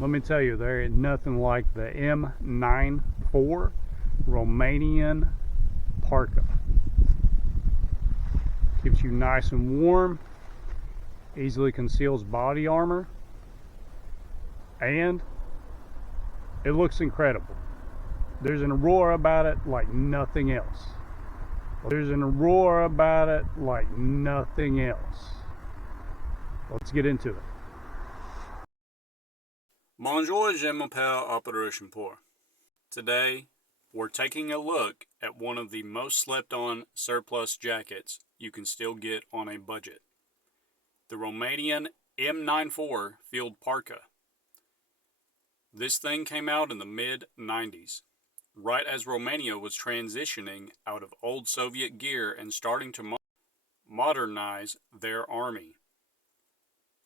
Let me tell you, there ain't nothing like the M94 Romanian Parka. Keeps you nice and warm, easily conceals body armor, and it looks incredible. There's an aurora about it like nothing else. There's an aurora about it like nothing else. Let's get into it. Bonjour, je m'appelle Operation Pour. Today, we're taking a look at one of the most slept on surplus jackets you can still get on a budget. The Romanian M94 Field Parka. This thing came out in the mid-90s, right as Romania was transitioning out of old Soviet gear and starting to modernize their army.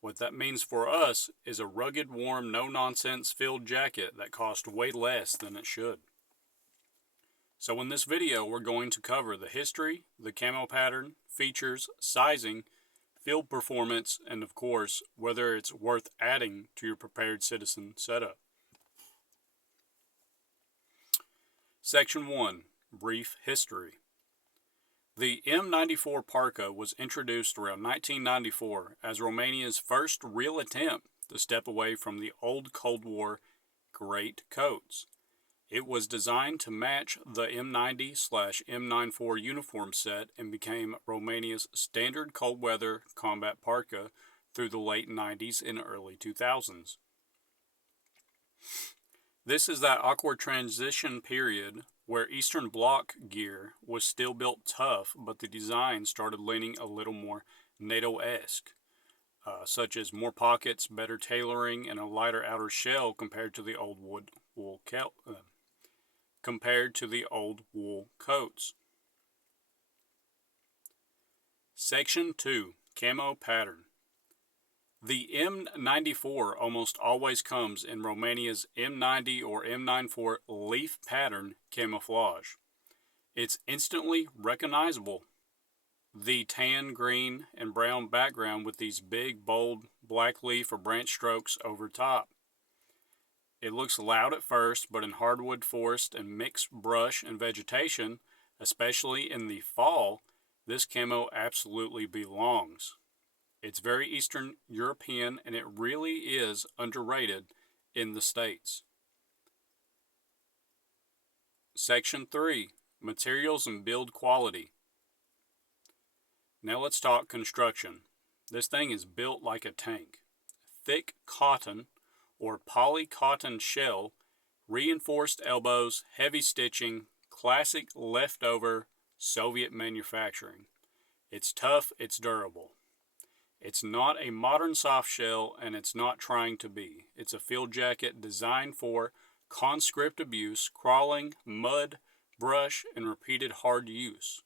What that means for us is a rugged, warm, no-nonsense field jacket that costs way less than it should. So in this video, we're going to cover the history, the camo pattern, features, sizing, field performance, and of course, whether it's worth adding to your prepared citizen setup. Section 1. Brief History. The M94 Parka was introduced around 1994 as Romania's first real attempt to step away from the old Cold War great coats. It was designed to match the M90/M94 uniform set and became Romania's standard cold weather combat parka through the late 90s and early 2000s. This is that awkward transition period where Eastern Bloc gear was still built tough, but the design started leaning a little more NATO-esque, such as more pockets, better tailoring, and a lighter outer shell compared to the old wool coats. Section 2. Camo Pattern. The M94 almost always comes in Romania's M90 or M94 leaf pattern camouflage. It's instantly recognizable. The tan, green, and brown background with these big, bold, black leaf or branch strokes over top. It looks loud at first, but in hardwood forest and mixed brush and vegetation, especially in the fall, this camo absolutely belongs. It's very Eastern European, and it really is underrated in the States. Section 3. Materials and build quality. Now let's talk construction. This thing is built like a tank. Thick cotton or poly-cotton shell, reinforced elbows, heavy stitching, classic leftover Soviet manufacturing. It's tough, it's durable. It's not a modern soft shell, and it's not trying to be. It's a field jacket designed for conscript abuse, crawling, mud, brush, and repeated hard use.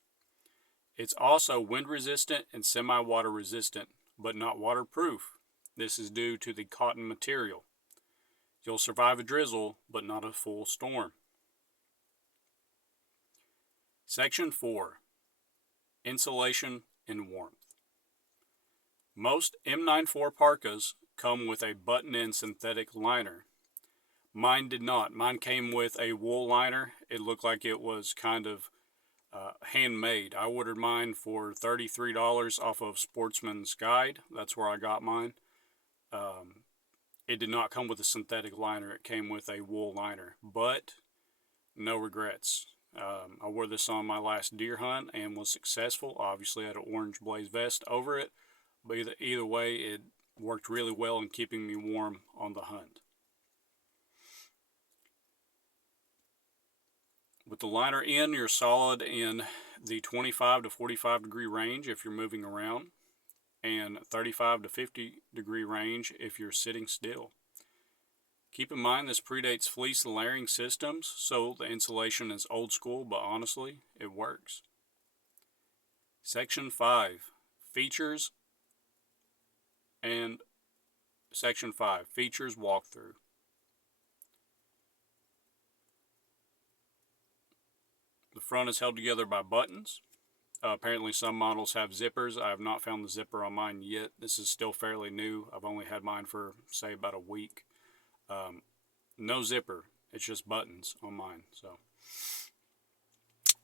It's also wind resistant and semi-water resistant, but not waterproof. This is due to the cotton material. You'll survive a drizzle, but not a full storm. Section 4. Insulation and warmth. Most M94 parkas come with a button-in synthetic liner. Mine did not. Mine came with a wool liner. It looked like it was kind of handmade. I ordered mine for $33 off of Sportsman's Guide. That's where I got mine. It did not come with a synthetic liner. It came with a wool liner, but no regrets. I wore this on my last deer hunt and was successful. Obviously, I had an orange blaze vest over it. But either way, it worked really well in keeping me warm on the hunt. With the liner in, you're solid in the 25 to 45 degree range if you're moving around, and 35 to 50 degree range if you're sitting still. Keep in mind this predates fleece layering systems, so the insulation is old school, but honestly, it works. Section 5. Features and Section 5. Features walkthrough. The front is held together by buttons. Apparently some models have zippers. I have not found the zipper on mine yet. This is still fairly new. I've only had mine for, say, about a week. No zipper, it's just buttons on mine. So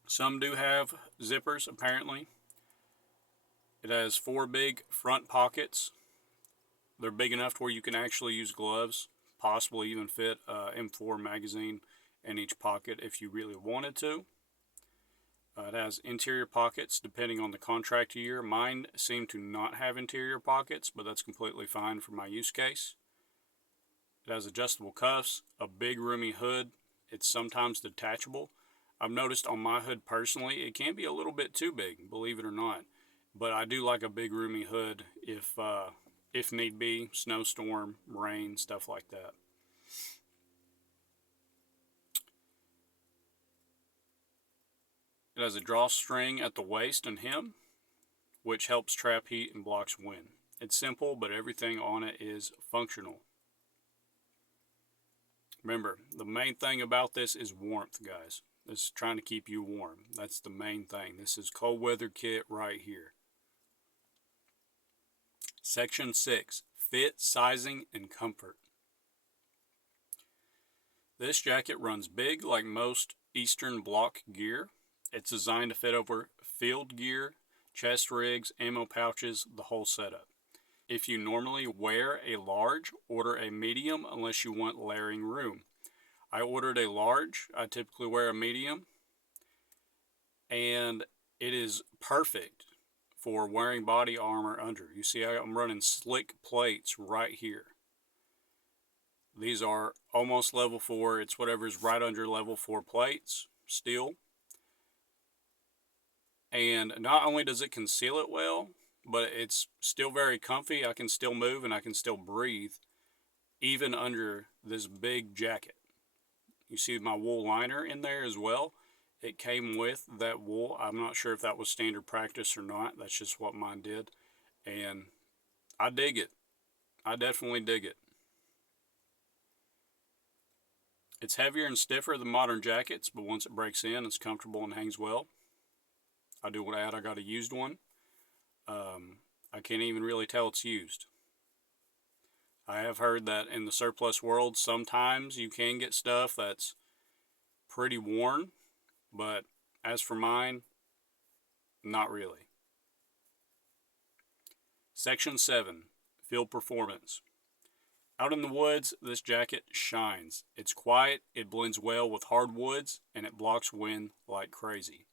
some do have zippers apparently. It has 4 big front pockets. They're big enough to where you can actually use gloves, possibly even fit a M4 magazine in each pocket if you really wanted to. It has interior pockets depending on the contract year. Mine seem to not have interior pockets, but that's completely fine for my use case. It has adjustable cuffs, a big roomy hood. It's sometimes detachable. I've noticed on my hood personally, it can be a little bit too big, believe it or not. But I do like a big roomy hood if need be, snowstorm, rain, stuff like that. It has a drawstring at the waist and hem, which helps trap heat and blocks wind. It's simple, but everything on it is functional. Remember, the main thing about this is warmth, guys. This is trying to keep you warm. That's the main thing. This is cold weather kit right here. Section 6, fit, sizing, and comfort. This jacket runs big like most Eastern Bloc gear. It's designed to fit over field gear, chest rigs, ammo pouches, the whole setup. If you normally wear a large, order a medium unless you want layering room. I ordered a large. I typically wear a medium. And it is perfect for wearing body armor under. You see I'm running slick plates right here. These are almost level 4. It's whatever's right under level 4 plates, steel. And not only does it conceal it well, but it's still very comfy. I can still move and I can still breathe even under this big jacket. You see my wool liner in there as well. It came with that wool. I'm not sure if that was standard practice or not. That's just what mine did. And I dig it. I definitely dig it. It's heavier and stiffer than modern jackets, but once it breaks in, it's comfortable and hangs well. I do want to add I got a used one. I can't even really tell it's used. I have heard that in the surplus world, sometimes you can get stuff that's pretty worn, but as for mine, not really. Section 7, field performance. Out in the woods, this jacket shines. It's quiet, it blends well with hardwoods, and it blocks wind like crazy.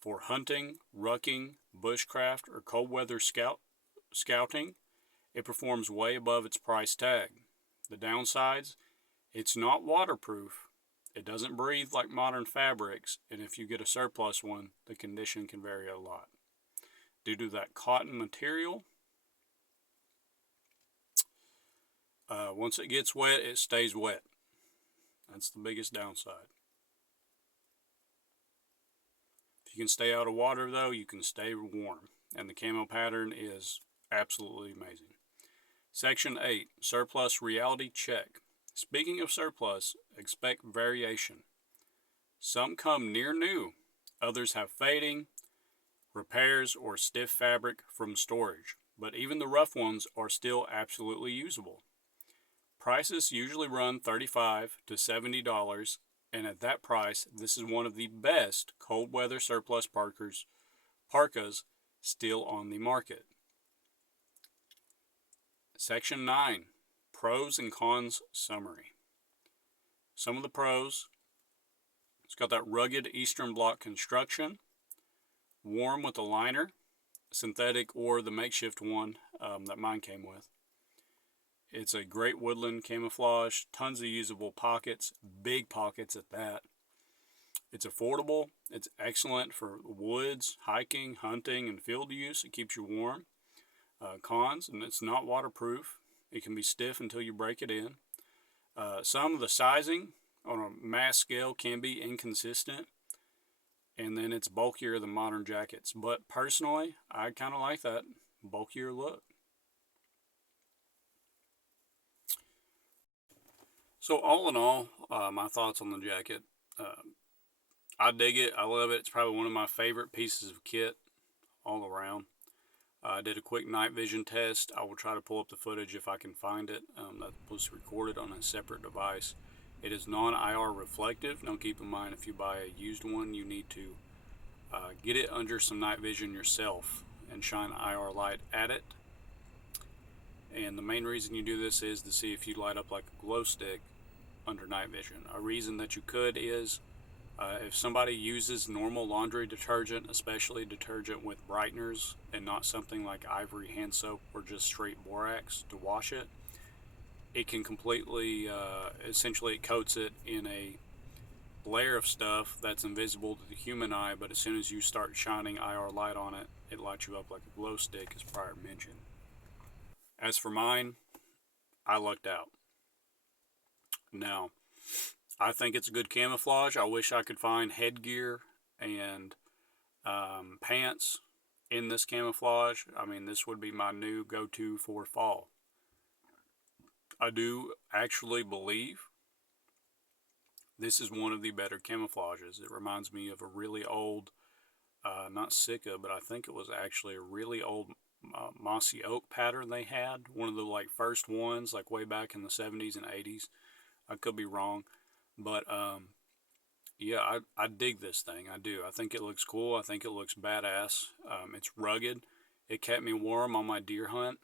For hunting, rucking, bushcraft, or cold weather scouting, it performs way above its price tag. The downsides, it's not waterproof. It doesn't breathe like modern fabrics, and if you get a surplus one, the condition can vary a lot. Due to that cotton material, once it gets wet, it stays wet. That's the biggest downside. If you can stay out of water, though, you can stay warm, and the camo pattern is absolutely amazing. Section 8, surplus reality check. Speaking of surplus, expect variation. Some come near new, others have fading, repairs, or stiff fabric from storage, but even the rough ones are still absolutely usable. Prices usually run $35 to $70, and at that price, this is one of the best cold weather surplus parkas still on the market. Section 9, pros and cons summary. Some of the pros: it's got that rugged Eastern Bloc construction, warm with a liner, synthetic or the makeshift one that mine came with. It's a great woodland camouflage, tons of usable pockets, big pockets at that. It's affordable, it's excellent for woods, hiking, hunting, and field use. It keeps you warm. Cons, and it's not waterproof. It can be stiff until you break it in. Some of the sizing on a mass scale can be inconsistent, and then it's bulkier than modern jackets. But personally, I kind of like that bulkier look. So all in all, my thoughts on the jacket. I dig it. I love it. It's probably one of my favorite pieces of kit all around. I did a quick night vision test. I will try to pull up the footage if I can find it. That was recorded on a separate device. It is non-IR reflective. Now keep in mind, if you buy a used one, you need to get it under some night vision yourself and shine IR light at it. And the main reason you do this is to see if you light up like a glow stick under night vision. A reason that you could is if somebody uses normal laundry detergent, especially detergent with brighteners and not something like Ivory hand soap or just straight borax to wash it, it can completely, essentially it coats it in a layer of stuff that's invisible to the human eye, but as soon as you start shining IR light on it, it lights you up like a glow stick, as prior mentioned. As for mine, I lucked out. Now, I think it's a good camouflage. I wish I could find headgear and pants in this camouflage. I mean, this would be my new go-to for fall. I do actually believe this is one of the better camouflages. It reminds me of a really old, not Sika, but I think it was actually a really old mossy oak pattern they had. One of the like first ones, like way back in the 70s and 80s. I could be wrong, but yeah, I dig this thing. I do. I think it looks cool. I think it looks badass. It's rugged. It kept me warm on my deer hunt.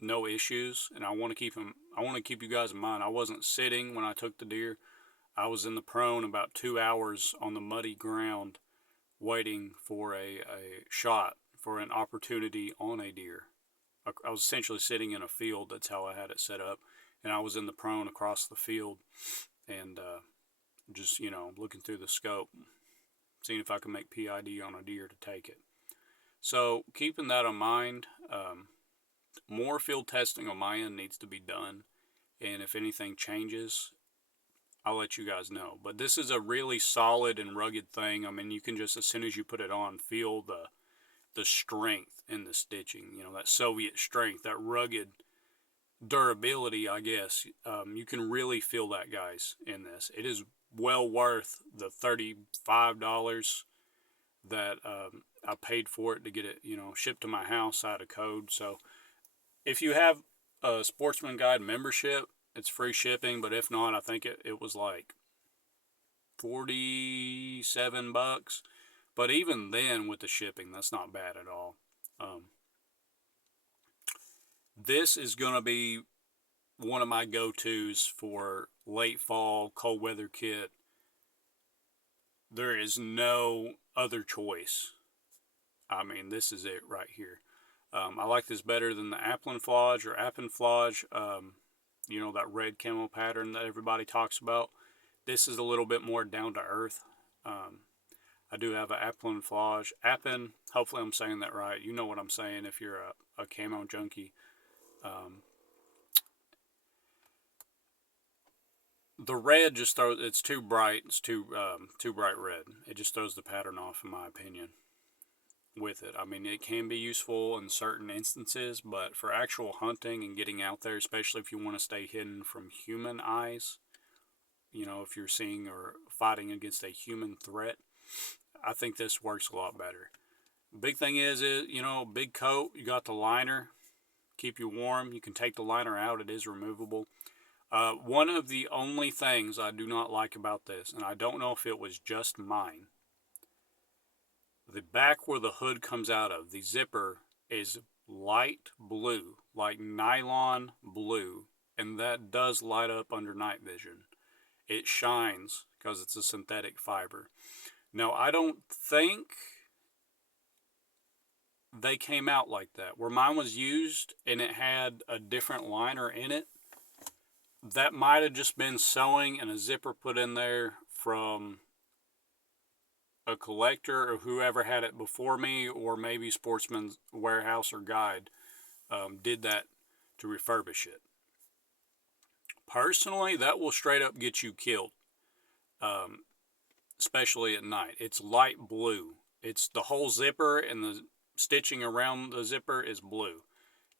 No issues, and I want to keep you guys in mind. I wasn't sitting when I took the deer. I was in the prone about 2 hours on the muddy ground, waiting for a shot, for an opportunity on a deer. I was essentially sitting in a field. That's how I had it set up, and I was in the prone across the field, and just, looking through the scope, seeing if I could make PID on a deer to take it. So keeping that in mind, more field testing on my end needs to be done, and if anything changes, I'll let you guys know. But this is a really solid and rugged thing. I mean, you can just, as soon as you put it on, feel the strength in the stitching, that Soviet strength, that rugged durability, I guess. You can really feel that, guys, in this. It is well worth the $35 that I paid for it to get it, shipped to my house. I had a code. So if you have a Sportsman Guide membership, it's free shipping, but if not, I think it was like $47. But even then, with the shipping, that's not bad at all. This is going to be one of my go-tos for late fall cold weather kit. There is no other choice. I mean, this is it right here. I like this better than the Appenflage or Appenflage, that red camo pattern that everybody talks about. This is a little bit more down to earth. I do have an Appenflage. Appen, hopefully I'm saying that right. You know what I'm saying if you're a camo junkie. The red just throws, it's too bright. It's too bright red. It just throws the pattern off, in my opinion, with it. I mean, it can be useful in certain instances, but for actual hunting and getting out there, especially if you want to stay hidden from human eyes, if you're seeing or fighting against a human threat, I think this works a lot better. Big thing is, big coat, you got the liner, keep you warm. You can take the liner out, it is removable. One of the only things I do not like about this, and I don't know if it was just mine, the back where the hood comes out of, the zipper is light blue, like nylon blue, and that does light up under night vision. It shines because it's a synthetic fiber. Now, I don't think they came out like that. Where mine was used and it had a different liner in it, that might have just been sewing and a zipper put in there from a collector or whoever had it before me, or maybe Sportsman's Warehouse or Guide did that to refurbish it. Personally, that will straight up get you killed, especially at night. It's light blue. It's the whole zipper, and the stitching around the zipper is blue.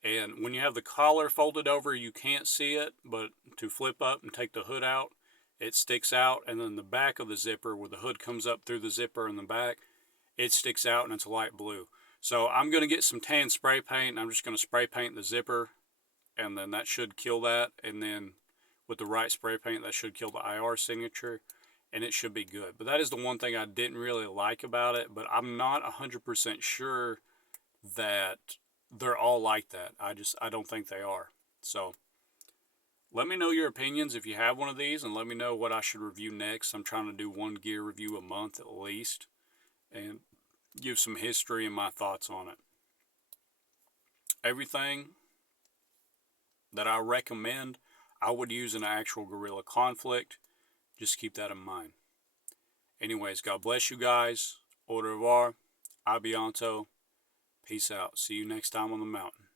And when you have the collar folded over, you can't see it, but to flip up and take the hood out, it sticks out. And then the back of the zipper, where the hood comes up through the zipper in the back, it sticks out and it's light blue. So I'm going to get some tan spray paint, and I'm just going to spray paint the zipper, and then that should kill that. And then with the right spray paint, that should kill the IR signature, and it should be good. But that is the one thing I didn't really like about it, but I'm not 100% sure that they're all like that. I don't think they are. So let me know your opinions if you have one of these, and let me know what I should review next. I'm trying to do one gear review a month at least, and give some history and my thoughts on it. Everything that I recommend, I would use in an actual guerrilla conflict. Just keep that in mind. Anyways, God bless you guys. Au revoir. A bientôt. Peace out. See you next time on the mountain.